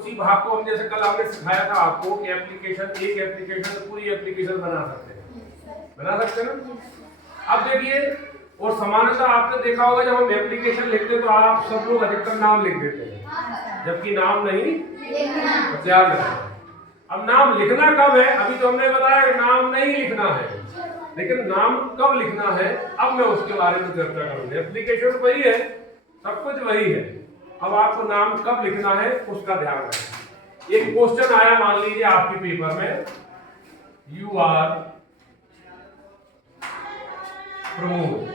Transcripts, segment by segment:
उसी भाग को हम जैसे कल हमने सिखाया था आपको कि एप्लीकेशन, एक एप्लीकेशन से पूरी एप्लीकेशन बना सकते हैं ना। अब देखिए, और सामान्यतः आपने देखा होगा जब हम एप्लीकेशन लिखते हैं तो आप सब लोग अधिकतर नाम लिख देते हैं, जबकि नाम नहीं लिखना। ध्यान रखना, अब नाम लिखना कब है, अभी तो हमने बताया कि नाम नहीं लिखना है, लेकिन नाम कब लिखना है अब मैं उसके बारे में चर्चा करूंगा। एप्लीकेशन वही है, सब कुछ वही है, अब आपको नाम कब लिखना है उसका ध्यान रखें। एक क्वेश्चन आया मान लीजिए आपके पेपर में, you are Pramod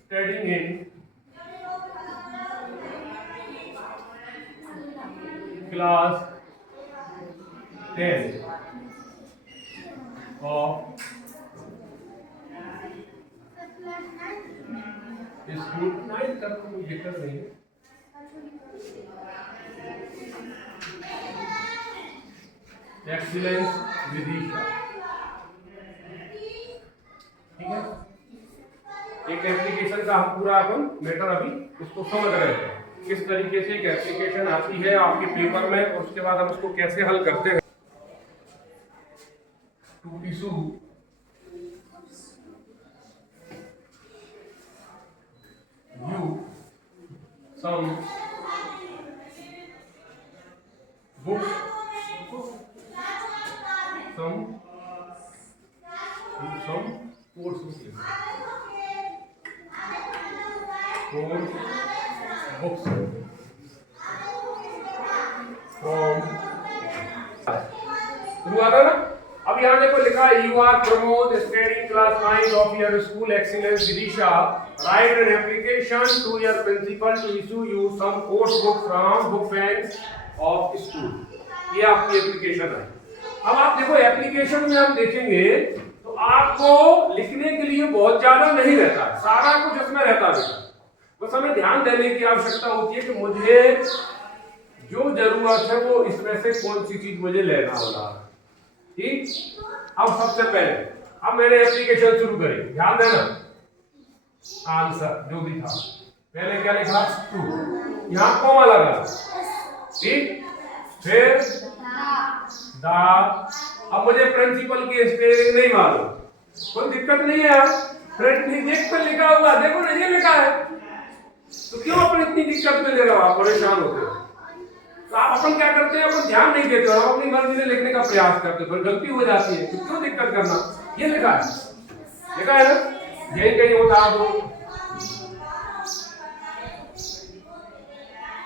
studying in class 10 of school 9 तक कोई दिक्कत नहीं है। एक्सीलेंस विदिशा, ठीक है। एक एप्लीकेशन का हम पूरा अपन मैटर अभी उसको समझ रहे हैं, किस तरीके से एक एप्लीकेशन आती है आपके पेपर में और उसके बाद हम उसको कैसे हल करते हैं। To issue you some books, some course books, from शुरू आता ना। अब यहाँ देखो लिखा है you are Pramod studying class 9 of your school excellence Vidisha, write an application to your principal to issue you some course book from book bank of school. ये आपकी एप्लीकेशन है। अब आप देखो एप्लीकेशन में हम देखेंगे तो आपको लिखने के लिए बहुत ज्यादा नहीं रहता, सारा कुछ इसमें रहता है, बस हमें ध्यान देने की आवश्यकता होती है कि मुझे जो जरूरत है वो इसमें से कौन सी चीज मुझे लेना होगा, ठीक। अब सबसे पहले अब मैंने एप्लीकेशन शुरू करी, ध्यान देना, आंसर जो भी था पहले क्या लिखा, टू, यहां कॉमा लगा, ठीक, फिर दा। अब मुझे प्रिंसिपल की स्पेलिंग नहीं मालूम, कोई दिक्कत नहीं है यार, प्रिंट नहीं देख पर लिखा हुआ, देखो ना ये लिखा है, तो क्यों अपन इतनी दिक्कत में ले रहे हो, आप परेशान होते हो। तो आप अपन क्या करते हैं, अपन ध्यान नहीं देते हो, अपनी मर्जी से लिखने का प्रयास करते हो, फिर गलती हो जाती है, तो क्यों दिक्कत करना। ये लिखा है ना, यही कहीं होता दो,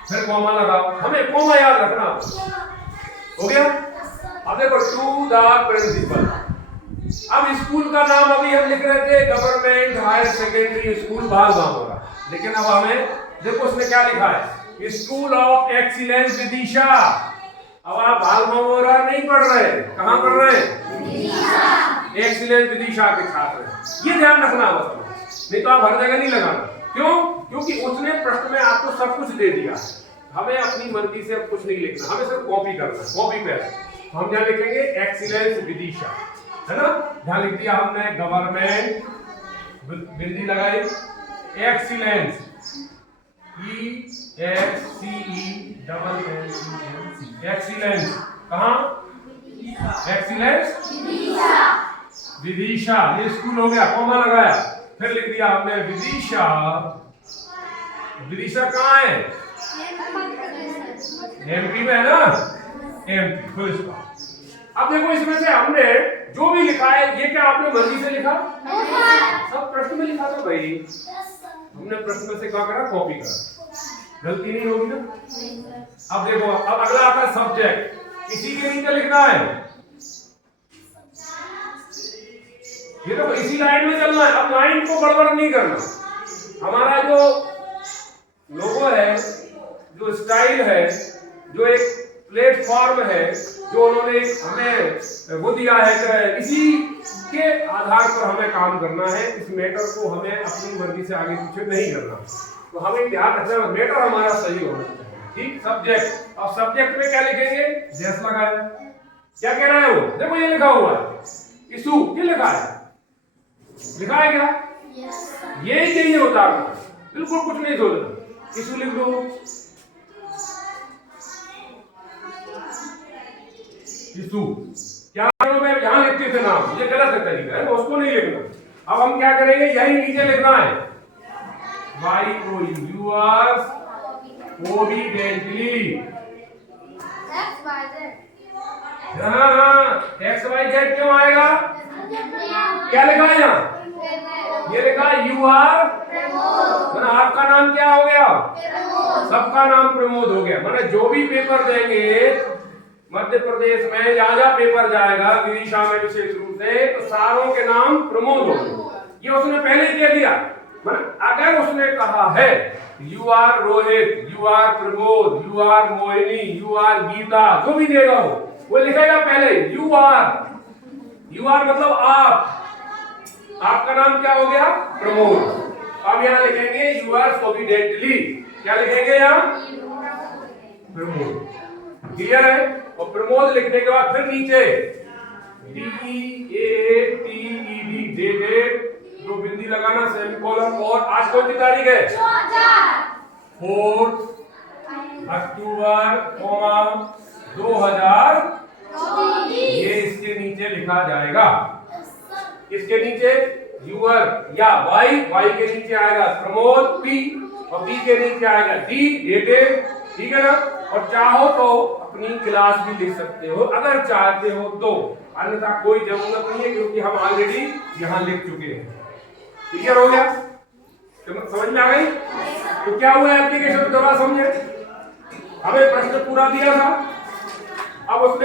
फिर कॉमा लगाओ, हमें कॉमा याद रखना, हो गया। अब देखो टू द प्रिंसिपल, अब स्कूल का नाम अभी हम लिख रहे थे गवर्नमेंट हायर सेकेंडरी स्कूल बालगांव, लेकिन अब हमें देखो उसमें क्या लिखा है, स्कूल ऑफ एक्सीलेंस विदिशा। अब आप बालगांव नहीं पढ़ रहे, कहां पढ़ रहे हैं, एक्सीलेंस विदिशा के छात्र, ये ध्यान रखना बस, नहीं तो आप हर जगह नहीं लगाना। क्यों, क्योंकि उसने प्रश्न में आपको सब कुछ दे दिया, हमें अपनी मर्जी से अब कुछ नहीं लिखना, हमें सिर्फ कॉपी करना, कॉपी पेस्ट। हम क्या लिखेंगे, एक्सीलेंस विदिशा, है ना, ध्यान लिख दिया हमने, गवर्नमेंट बिंदी लगाई, एक्सीलेंस एक्सीलेंस, कहां, एक्सीलेंस विदिशा, ये स्कूल हो गया, कॉमा लगाया, फिर लिख दिया हमने विदिशा। विदिशा कहां है, एमपी में है ना, एमपी, फुल स्टॉप। अब देखो इसमें से हमने जो भी लिखा है, ये क्या आपने मर्जी से लिखा, सब प्रश्न में लिखा था भाई, हमने प्रश्न से क्या करा, कॉपी करा, गलती नहीं होगी ना। अब देखो, अब अगला आता है सब्जेक्ट, इसी के नीचे लिखना है, ये तो इसी लाइन में चलना है, अब लाइन को गड़बड़ नहीं करना। हमारा जो लोगो है, जो स्टाइल है, जो एक प्लेटफॉर्म है, जो उन्होंने हमें वो दिया है, इसी के आधार पर हमें काम करना है, इस मैटर को हमें अपनी मर्जी से आगे पीछे नहीं करना। तो हमें ध्यान रखना है मैटर हमारा सही होना चाहिए, ठीक। सब्जेक्ट, अब सब्जेक्ट में क्या लिखेंगे, जैस लगाया, क्या कह रहा है वो, देखो ये लिखा हुआ है, इशू, ये लिखा है, लिखा है क्या, यही चाहिए उतारना, बिल्कुल कुछ नहीं सोचना। इसको लिख दो, यीशु। क्या मैं यहां लिखते थे नाम, ये गलत है तरीका है, उसको नहीं लिखना। अब हम क्या करेंगे, यही नीचे लिखना है, you are obediently. X Y Z क्यों आएगा, क्या लिखा है यहाँ, ये लिखा यू आर, आपका नाम क्या हो गया, सबका नाम प्रमोद हो गया। मैंने जो भी पेपर देंगे मध्य प्रदेश में, जहां जहां पेपर जाएगा विदिशा में विशेष रूप से, तो सारों के नाम प्रमोद होंगे। ये उसने पहले ही कह दिया। अगर उसने कहा है you are Rohit, you are Pramod, you are Mohini, you are Geeta, जो भी देगा वो लिखेगा पहले यू आर। यू आर मतलब आप, आपका नाम क्या हो गया, प्रमोद। अब यहाँ लिखेंगे यू आर सोबिडेंटली, क्या लिखेंगे यहाँ, प्रमोद। क्लियर है। और प्रमोद लिखने के बाद फिर नीचे DEATED, डेटेड, दो बिंदी लगाना, सेमीकोलन, और आज कौन सी तारीख है, 4 अक्टूबर 2024, ये इसके नीचे लिखा जाएगा। इसके नीचे यूर या वाई के नीचे आएगा प्रमोद P, और P के नीचे आएगा D, डेटेड, ठीक है ना। और चाहो तो अपनी क्लास भी लिख सकते हो अगर चाहते हो तो, अन्यथा कोई जरूरत नहीं है, क्योंकि हम ऑलरेडी यहाँ लिख चुके हैं। क्लियर हो गया, समझ में आ गई। तो क्या हुआ एप्लीकेशन, दोबारा समझे, हमें प्रश्न पूरा दिया था, अब उसमें